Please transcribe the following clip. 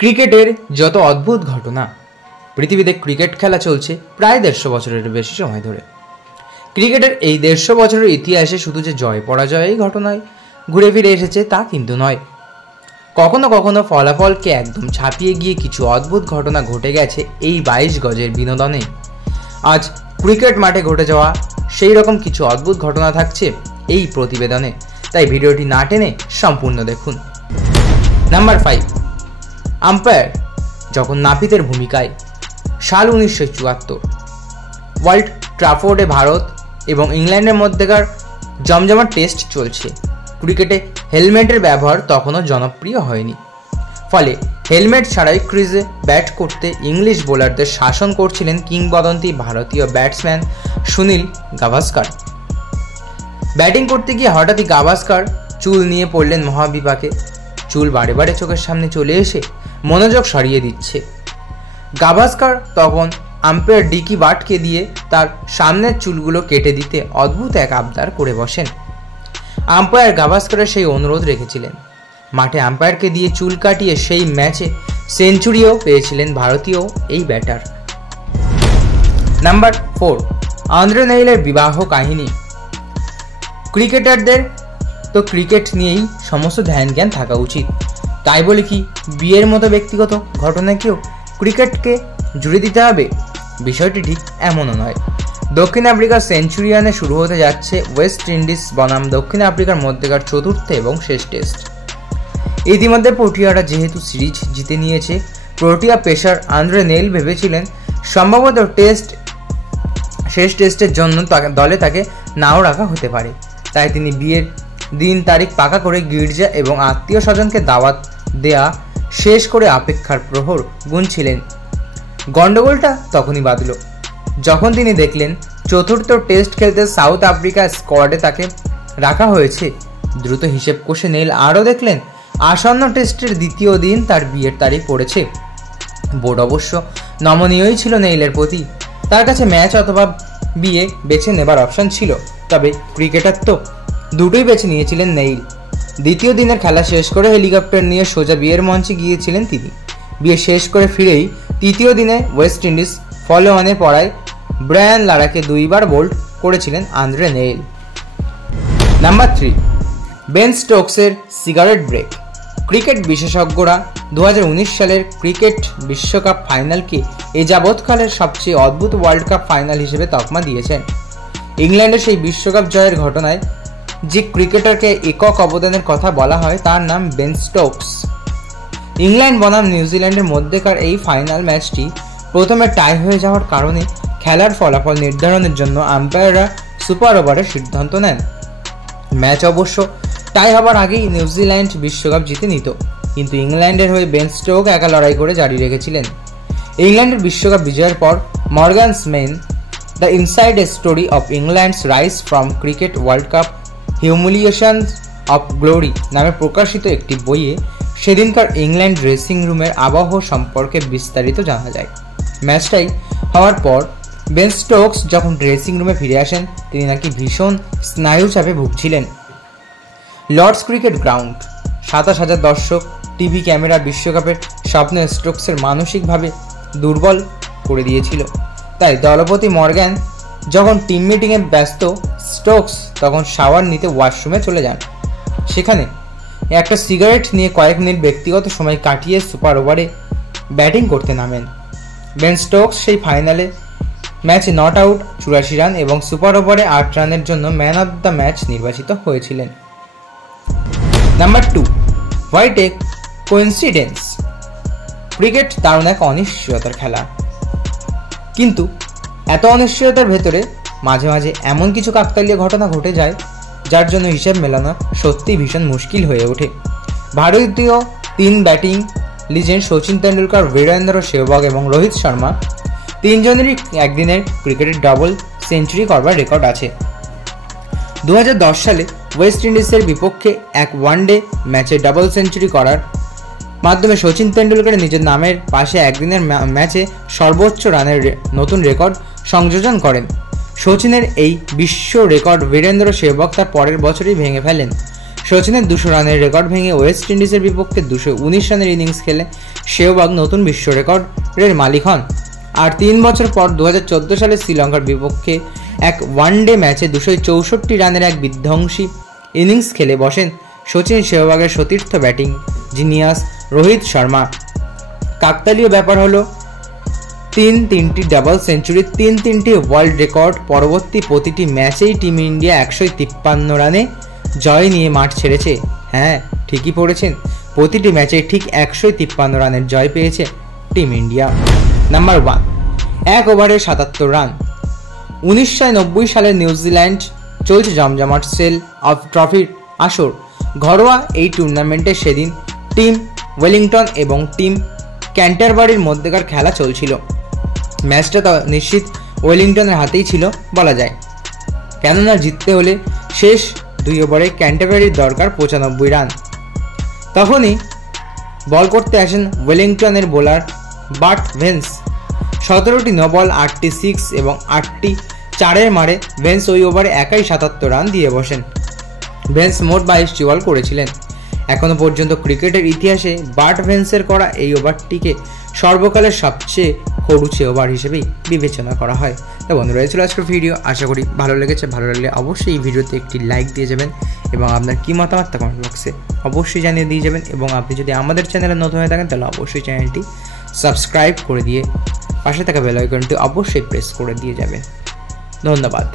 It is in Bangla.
ক্রিকেটের যত অদ্ভুত ঘটনা। পৃথিবীতে ক্রিকেট খেলা চলছে প্রায় 150 বছরের বেশি সময় ধরে। ক্রিকেটের এই 150 বছরের ইতিহাসে শুধু যে জয় পরাজয়ের ঘটনায় ঘুরে ফিরে এসেছে তা কিন্তু নয়, কখনো কখনো ফলাফলকে একদম ছাপিয়ে গিয়ে কিছু অদ্ভুত ঘটনা ঘটে গেছে এই 22 গজের বিনোদনে। আজ ক্রিকেট মাঠে ঘটে যাওয়া সেই রকম কিছু অদ্ভুত ঘটনা থাকছে এই প্রতিবেদনে, তাই ভিডিওটি না টেনে সম্পূর্ণ দেখুন। নাম্বার 5, আম্পায়ার যখন নাপিতের ভূমিকায়। সাল 1974, ওয়ার্ল্ড ট্রাফোর্ডে ভারত এবং ইংল্যান্ডের মধ্যেকার জমজমাট টেস্ট চলছে। ক্রিকেটে হেলমেটের ব্যবহার তখনও জনপ্রিয় হয়নি, ফলে হেলমেট ছাড়াই ক্রিজে ব্যাট করতে ইংলিশ বোলারদের শাসন করছিলেন কিংবদন্তি ভারতীয় ব্যাটসম্যান সুনীল গাভাস্কার। ব্যাটিং করতে গিয়ে হঠাৎই গাভাস্কার চুল নিয়ে পড়লেন মহাবিপাকে। চুল বারে বারে চোখের সামনে চলে এসে মনোযোগ সরিয়ে দিচ্ছে। গাভাস্কার তখন আম্পায়ার ডিকি বাটকে দিয়ে তার সামনের চুলগুলো কেটে দিতে অদ্ভুত এক আবদার করে বসেন। আম্পায়ার গাভাস্কারের সেই অনুরোধ রেখেছিলেন। মাঠে আম্পায়ারকে দিয়ে চুল কাটিয়ে সেই ম্যাচে সেঞ্চুরিও পেয়েছিলেন ভারতীয় এই ব্যাটার। নাম্বার 4, আন্দ্রে নেইলের বিবাহ কাহিনী। ক্রিকেটারদের তো ক্রিকেট নিয়েই সমস্ত ধ্যান জ্ঞান থাকা উচিত, তাই বলে কি বিয়ের মতো ব্যক্তিগত ঘটনাকেও ক্রিকেটকে জুড়ে দিতে হবে? বিষয়টি ঠিক এমনও নয়। দক্ষিণ আফ্রিকার সেঞ্চুরিয়ানে শুরু হতে যাচ্ছে ওয়েস্ট ইন্ডিজ বনাম দক্ষিণ আফ্রিকার মধ্যেকার চতুর্থ এবং শেষ টেস্ট। ইতিমধ্যে প্রোটিয়ারা যেহেতু সিরিজ জিতে নিয়েছে, প্রোটিয়া পেসার আন্দ্রে নেইল ভেবেছিলেন সম্ভবত শেষ টেস্টের জন্য দলে তাকে নাও রাখা হতে পারে, তাই তিনি বিয়ের দিন তারিখ পাকা করে গির্জা এবং আত্মীয় স্বজনকে দাওয়াত দেয়া শেষ করে অপেক্ষার প্রহর গুনছিলেন। গন্ডগোলটা তখনই বাঁধল যখন তিনি দেখলেন চতুর্থ টেস্ট খেলতে সাউথ আফ্রিকা স্কোয়াডে তাকে রাখা হয়েছে। দ্রুত হিসেব কষে নেইল আরও দেখলেন আসন্ন টেস্টের দ্বিতীয় দিন তার বিয়ের তারিখ পড়েছে। বোর্ড অবশ্য নমনীয়ই ছিল নেইলের প্রতি, তার কাছে ম্যাচ অথবা বিয়ে বেছে নেবার অপশন ছিল, তবে ক্রিকেটার তো দুটোই বেছে নিয়েছিলেন নেইল। দ্বিতীয় দিনের খেলা শেষ করে হেলিকপ্টার নিয়ে সোজা বিয়ের মঞ্চে গিয়েছিলেন তিনি। বিয়ে শেষ করে ফিরেই তৃতীয় দিনে ওয়েস্ট ইন্ডিজ ফলো অনে পড়ায় ব্রায়ান লারাকে 2 বার বোল্ড করেছিলেন আন্দ্রে নেইল। নাম্বার 3, বেন স্টোকসের সিগারেট ব্রেক। ক্রিকেট বিশেষজ্ঞরা 2019 সালের ক্রিকেট বিশ্বকাপ ফাইনালকে এ যাবৎকালের সবচেয়ে অদ্ভুত ওয়ার্ল্ড কাপ ফাইনাল হিসেবে তকমা দিয়েছেন। ইংল্যান্ডের সেই বিশ্বকাপ জয়ের ঘটনায় যে ক্রিকেটারকে একক অবদানের কথা বলা হয় তার নাম বেন স্টোকস। ইংল্যান্ড বনাম নিউজিল্যান্ডের মধ্যেকার এই ফাইনাল ম্যাচটি প্রথমে টাই হয়ে যাওয়ার কারণে খেলার ফলাফল নির্ধারণের জন্য আম্পায়াররা সুপার ওভারের সিদ্ধান্ত নেন। ম্যাচ অবশ্য টাই হবার আগেই নিউজিল্যান্ড বিশ্বকাপ জিতে নিত, কিন্তু ইংল্যান্ডের হয়ে বেন স্টোক একা লড়াই করে জারি রেখেছিলেন। ইংল্যান্ডের বিশ্বকাপ বিজয়ের পর Morgan men the inside story of England's rise from cricket world cup humiliations of glory নামে প্রকাশিত একটি বইয়ে সেদিনকার ইংল্যান্ড ড্রেসিং রুমের আবহ সম্পর্কে বিস্তারিত জানা যায়। ম্যাচটাই হওয়ার পর বেন স্টোকস যখন ড্রেসিং রুমে ফিরে আসেন, তিনি নাকি ভীষণ স্নায়ু চাপে ভুগছিলেন। লর্ডস ক্রিকেট গ্রাউন্ড, 27,000 দর্শক, টিভি ক্যামেরা বিশ্বকাপের স্বপ্নে স্টোকসের মানসিকভাবে দুর্বল করে দিয়েছিল। তাই দলপতি মর্গ্যান যখন টিম মিটিংয়ে ব্যস্ত, স্টোকস তখন শাওয়ার নিতে ওয়াশরুমে চলে যান। সেখানে একটা সিগারেট নিয়ে কয়েক মিনিট ব্যক্তিগত সময় কাটিয়ে সুপার ওভারে ব্যাটিং করতে নামেন। বেন স্টোকস সেই ফাইনালে ম্যাচে নট আউট 84 রান এবং সুপার ওভারে 8 রানের জন্য ম্যান অফ দ্য ম্যাচ নির্বাচিত হয়েছিলেন। Number 2, what a coincidence. Cricket দারুণ এক অনিশ্চয়তার খেলা, কিন্তু এত অনিশ্চয়তার ভেতরে মাঝে মাঝে এমন কিছু কাকতালীয় ঘটনা ঘটে যায় যার জন্য হিসেব মেলানো সত্যিই ভীষণ মুশকিল হয়ে ওঠে। ভারতীয় 3 ব্যাটিং লিজেন্ড শচীন তেন্ডুলকর, বীরেন্দ্র সেহবাগ এবং রোহিত শর্মা 3 জনেরই একদিনের ক্রিকেটের ডাবল সেঞ্চুরি করবার রেকর্ড আছে। 2010 সালে ওয়েস্ট ইন্ডিজের বিপক্ষে এক ওয়ানডে ম্যাচে ডাবল সেঞ্চুরি করার মাধ্যমে শচীন তেন্ডুলকরের নিজের নামের পাশে একদিনের ম্যাচে সর্বোচ্চ রানের নতুন রেকর্ড সংযোজন করেন। শচীনের এই বিশ্ব রেকর্ড বীরেন্দ্র সেহবাগ তার পরের বছরই ভেঙে ফেলেন। সচিনের 200 রানের রেকর্ড ভেঙে ওয়েস্ট ইন্ডিজের বিপক্ষে 219 রানের ইনিংস খেলে সেহবাগ নতুন বিশ্ব রেকর্ডের মালিক হন। আর 3 বছর পর 2014 সালে শ্রীলঙ্কার বিপক্ষে এক ওয়ানডে ম্যাচে 264 রানের এক বিধ্বংসী ইনিংস খেলে বসেন সচিন সেহবাগের সতীর্থ ব্যাটিং জিনিয়াস রোহিত শর্মা। কাকতালীয় ব্যাপার হলো 3টি ডাবল সেঞ্চুরি, 3টি ওয়ার্ল্ড রেকর্ড, পরবর্তী প্রতিটি ম্যাচেই টিম ইন্ডিয়া 153 রানে জয় নিয়ে মাঠ ছেড়েছে। হ্যাঁ, ঠিকই পড়েছেন, প্রতিটি ম্যাচে ঠিক 153 রানের জয় পেয়েছে টিম ইন্ডিয়া। নাম্বার 1, 1 ওভারে 77 রান। 1990 সালে নিউজিল্যান্ড চলছে জমজমাট সেল অফ ট্রফির আসর। ঘরোয়া এই টুর্নামেন্টে সেদিন টিম ওয়েলিংটন এবং টিম ক্যান্টারবারির মধ্যেকার খেলা চলছিল। ম্যাচটা তো নিশ্চিত ওয়েলিংটনের হাতেই ছিল বলা যায়, কেননা জিততে হলে শেষ 2 ওভারে ক্যান্টারবারির দরকার 95 রান। তখনই বল করতে আসেন ওয়েলিংটনের বোলার বার্ট ভেন্স। 17টি নবল, 8টি 6 এবং 8টি 4-এর মারে ভেন্স ওই ওভারে একাই 77 রান দিয়ে বসেন। ভেন্স মোট 22টি বল করেছিলেন। এখনও পর্যন্ত ক্রিকেটের ইতিহাসে বার্ট ভেন্সের করা এই ওভারটিকে সর্বকালের সবচেয়ে খরুচে ওভার হিসেবেই বিবেচনা করা হয়। তো বন্ধুরা, এই ছিল আজকের ভিডিও। আশা করি ভালো লেগেছে। ভালো লাগলে অবশ্যই এই ভিডিওতে একটি লাইক দিয়ে যাবেন এবং আপনার কী মতামত তা কমেন্ট বক্সে অবশ্যই জানিয়ে দিয়ে যাবেন। এবং আপনি যদি আমাদের চ্যানেলে নতুন হয়ে থাকেন তাহলে অবশ্যই চ্যানেলটি সাবস্ক্রাইব করে দিয়ে পাশে থাকা বেল আইকনটি অবশ্যই প্রেস করে দিয়ে যাবেন। ধন্যবাদ।